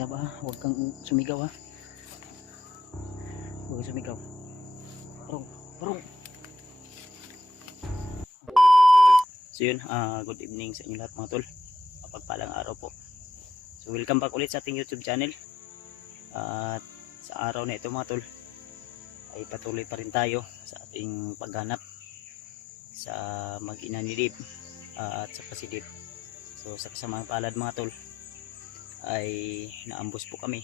isa ba, huwag kang sumigaw ha, huwag kang sumigaw. Parong, parong. So yun, good evening sa inyo lahat mga tol, mapagpalang araw po. So welcome back ulit sa ating YouTube channel. At sa araw na ito mga tol ay patuloy pa rin tayo sa ating paghanap sa mag-ina ni Dave at sa si Dave. So sa kasamang palad mga tol ay naambos po kami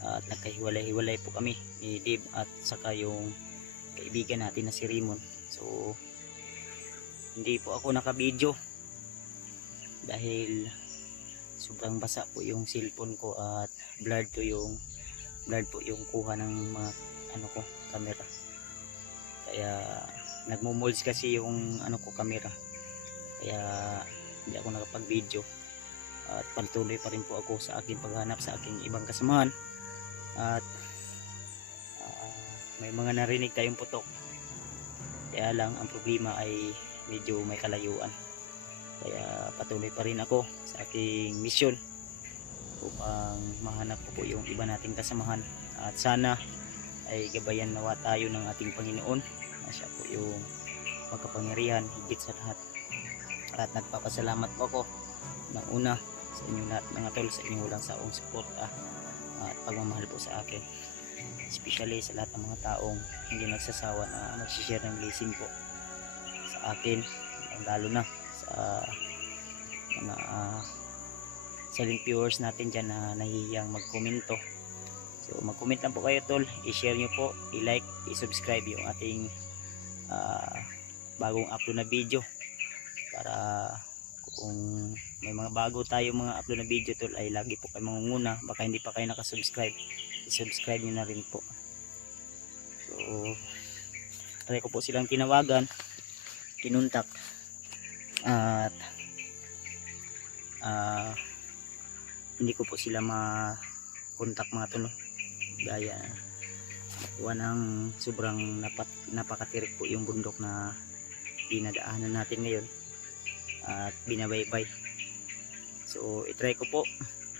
at nagkahiwalay-hiwalay po kami ni Dave at saka yung kaibigan natin na si Raymond. So hindi po ako naka-video dahil sobrang basa po yung cellphone ko at blurred po yung kuha ng mga camera. Kaya nagmo-molds kasi yung camera. Kaya hindi ako nakapag-video. At patuloy pa rin po ako sa aking paghanap sa aking ibang kasamahan. At may mga narinig tayong putok. Kaya lang ang problema ay medyo may kalayuan. Kaya patuloy pa rin ako sa aking mission upang mahanap ko po yung iba nating kasamahan. At sana ay gabayan nawa tayo ng ating Panginoon na siya po yung magkapangyarihan higit sa lahat. At nagpapasalamat po ako ng una sa inyo lahat mga tol, sa inyong walang saong suporta at pagmamahal po sa akin, especially sa lahat ng mga taong hindi nagsasawa na mag-share ng blessing po sa akin, lalo na sa mga silent viewers natin dyan na nahihiyang magkomento. So mag-comment lang po kayo tol, i-share nyo po, i-like, i-subscribe yung ating bagong upload na video para kung may mga bago tayo mga upload na video tol ay lagi po kayo mangunguna. Baka hindi pa kayo nakasubscribe, i-subscribe nyo na rin po. So try ko po silang tinawagan, kinuntak at hindi ko po sila makontak mga tol, gaya ng sobrang napakatirik po yung bundok na dinadaanan natin ngayon at binabaybay. So itry ko po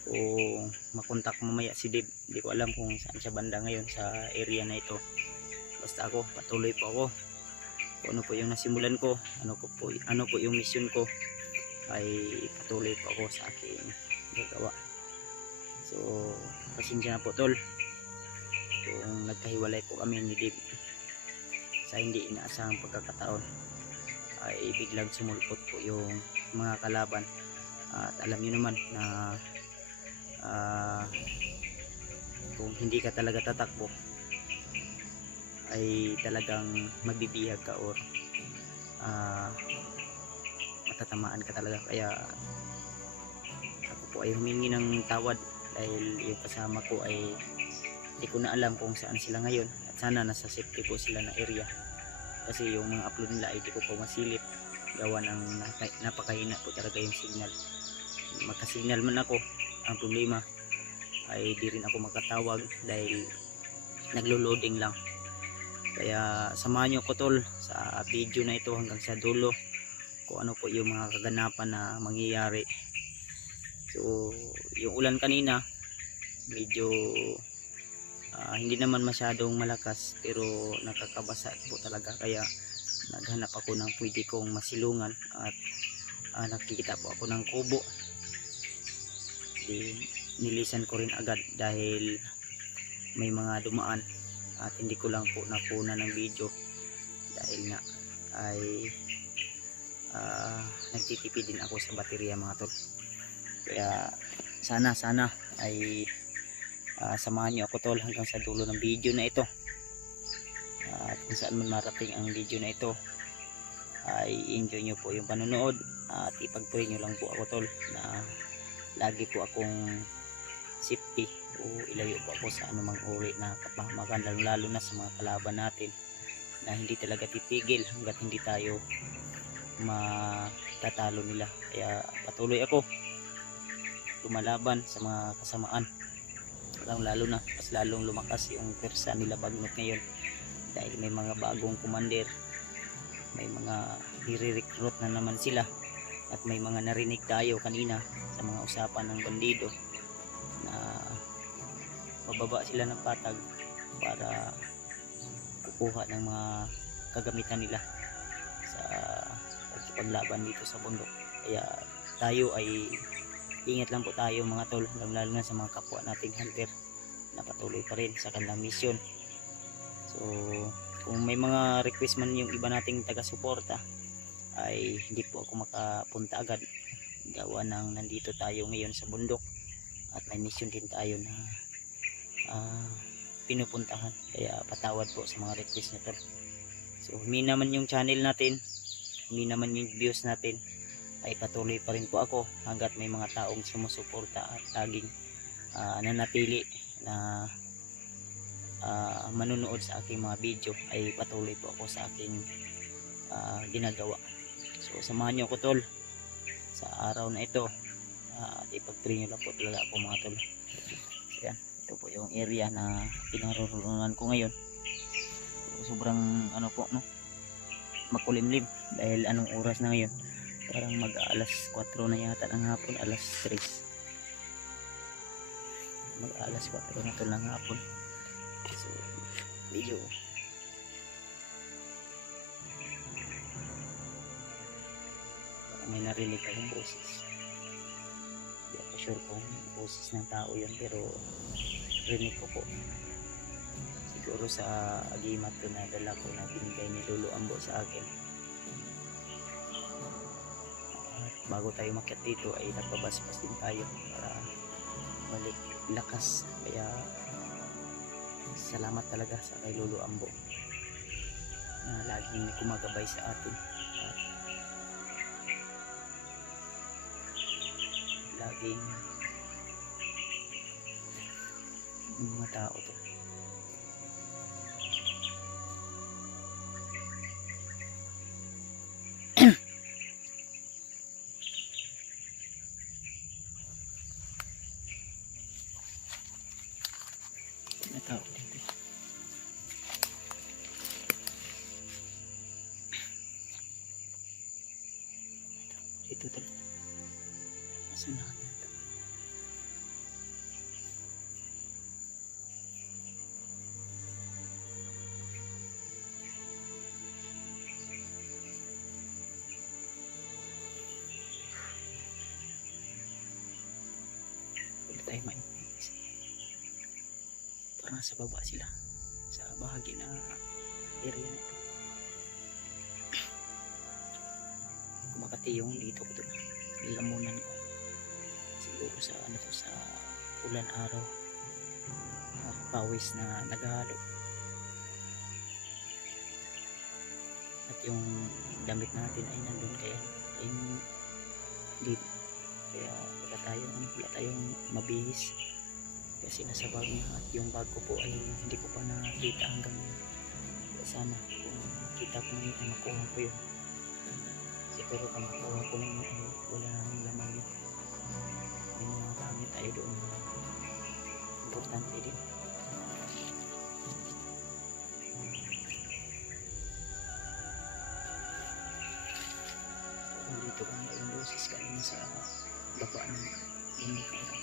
kung makontak mamaya si Dave. Hindi ko alam kung saan siya banda ngayon sa area na ito. Basta ako patuloy po ako kung ano po yung nasimulan ko, ano po yung mission ko, ay patuloy po ako sa aking gagawa. So pasensya na po tol kung nagkahiwalay po kami ni Dave sa hindi inaasahang pagkakataon. Ay biglang sumulpot po yung mga kalaban. At alam niyo naman na kung hindi ka talaga tatakbo ay talagang magbibihag ka or matatamaan ka talaga. Kaya ako po ay humingi ng tawad dahil yung kasama ko ay hindi ko na alam kung saan sila ngayon, at sana nasa safety po sila na area. Kasi yung mga upload nila ay di ko po masilip gawa ng napakahina po talaga yung signal. Magka-signal man ako, ang problema ay di rin ako makatawag dahil naglo-loading lang. Kaya samahan nyo ko tol sa video na ito hanggang sa dulo kung ano po yung mga kaganapan na mangyayari. So yung ulan kanina medyo hindi naman masyadong malakas pero nakakabasa po talaga. Kaya naghanap ako ng pwede kong masilungan at nakikita po ako ng kubo. Nilisan ko rin agad dahil may mga dumaan at hindi ko lang po nakuna ng video dahil nga ay nagtitipid din ako sa baterya mga tol. Kaya sana ay samahan nyo ako tol hanggang sa dulo ng video na ito. At kung saan man marating ang video na ito ay enjoy nyo po yung panonood at ipag-pray nyo lang po ako tol na lagi po akong safety o ilayo po ako sa anumang uri na kapahamakan, lalo na sa mga kalaban natin na hindi talaga titigil hanggat hindi tayo matatalo nila. Kaya patuloy ako lumalaban sa mga kasamaan, lalo na mas lalong lumakas yung persa nila Bagnot ngayon dahil may mga bagong commander, may mga nire-recruit na naman sila at may mga narinig tayo kanina sa mga usapan ng bandido na mababa sila ng patag para kukuha ng mga kagamitan nila sa pagkipaglaban dito sa bundok. Kaya tayo ay ingat lang po tayo mga tol, lalo na sa mga kapwa nating hunter na patuloy pa rin sa kanilang mission. So kung may mga request man yung iba nating taga-suporta, ay hindi po ako makapunta agad gawa ng nandito tayo ngayon sa bundok at may mission din tayo na pinupuntahan. Kaya patawad po sa mga request nito. So humi naman yung channel natin, humi naman yung views natin, ay patuloy pa rin po ako hanggat may mga taong sumusuporta at laging nanatili na manunood sa aking mga video. Ay patuloy po ako sa aking ginagawa. So samahan nyo ako tol sa araw na ito. Ipag-pray nyo lang po talaga ako mga tol. So yan, ito po yung area na pinaroroonan ko ngayon. So, sobrang ano po, no, makulimlim dahil anong oras na ngayon, parang mag alas 4 na yata ng hapon, alas 3, mag alas 4 na to ng hapon. So medyo may narinig akong boses. Hindi ako sure kung boses ng tao yun, pero rinig ko po. Siguro sa agimat ko na dala ko na binigay ni Lolo Ambo sa akin. At bago tayo makyat dito ay nagpabasbas din tayo para balik lakas. Kaya salamat talaga sa kay Lolo Ambo na laging kumagabay sa atin. Laging mga tao to. Mga tao dito. Ito to. Asan na? Tayo mainis. Parang sa baba sila sa bahagi na area na ito. Kumakati yung dito ko doon, nilamunan ko siguro sa ano to, sa ulan araw at pawis na naghahalo at yung damit natin ay nandun, kaya yung dito. Kaya wala tayong mabihis kasi nasa bag niya, at yung bag ko po ay hindi ko pa nakita hanggang sana kung kita ko ngayon ay makuha ko yun. Siguro kung makuha ko ngayon ay wala nang laman yun. May mga gamit tayo doon importante din. Dito ba yung boses kanina sa baba ng bundok na ito.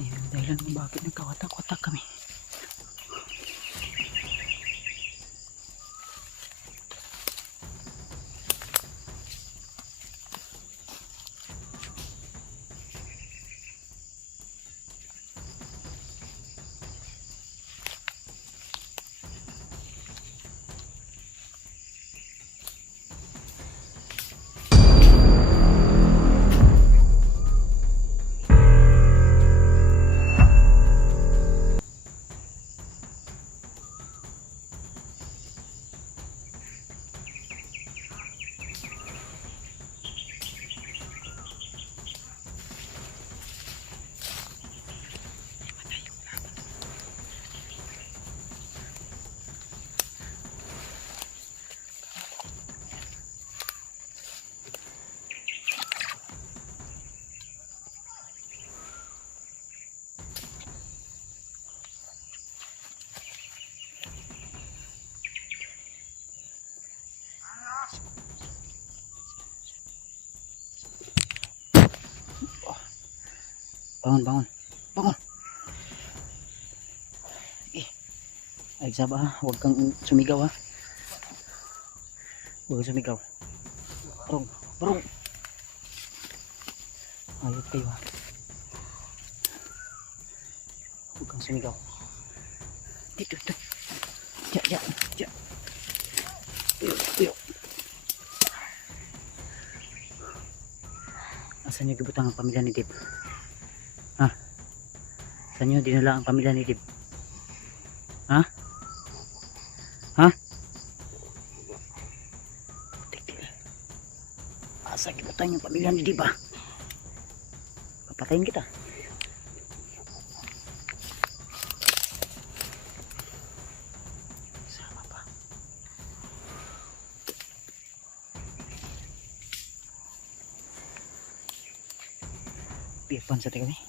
Kaya ang dahilan kung bakit nagkawatak-watak kami. Bangon, bangon. Bangon. Ay, Saba, huwag kang sumigaw, ha. Huwag kang sumigaw. Barong, barong. Ayot kayo, ha. Huwag kang sumigaw. Dito, dito. Diyan, diyan, diyan. Tiyo, tiyo. Asan niyo gibutang ang pamilya ni Dib? Ha? Saan niyo dinala ang pamilya ni Dib? Ha? Ha? Tiktik. Asa gibutang yung pamilya ni Dib, ha? Papatayin kita. Sama pa. Pipan sa tingin eh.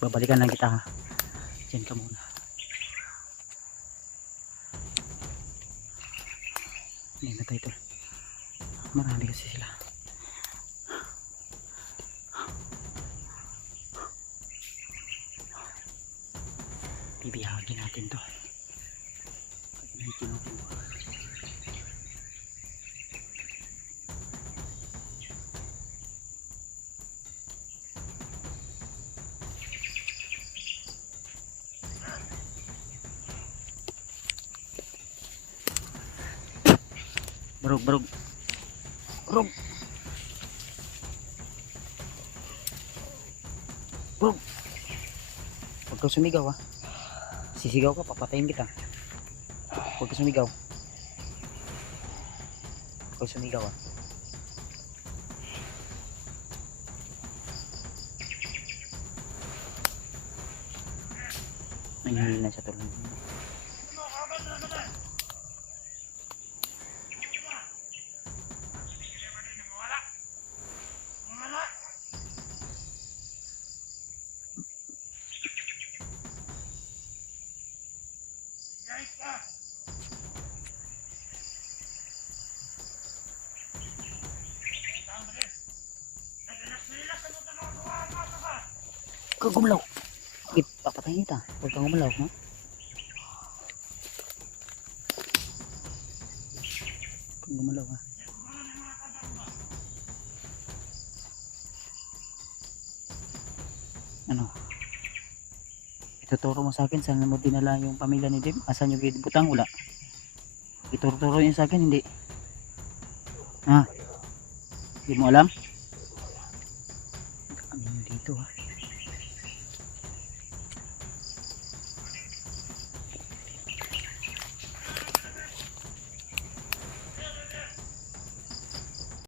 Babalikan lang kita, ha. Diyan ka muna. Hindi na tayo ito. Marami kasi sila. Bibihagin natin to. Gamitin natin to. Barog, barog. Barog. Barog. Huwag kang sumigaw, ha. Sisigaw ka, papatayin kita. Huwag kang sumigaw. Huwag kang sumigaw, ha. Nangyayari na siya tuloy. Huwag kang gumalaw. Papatayin kita. Huwag kang gumalaw, ha? Huwag kang gumalaw, ha? Ano? Ituturo mo sa akin saan mo dinala yung pamilya ni Dib? Asan yung butang? Wala. Ituturo niyo sa akin, hindi. Ha? Hindi mo alam? Ano dito, ha?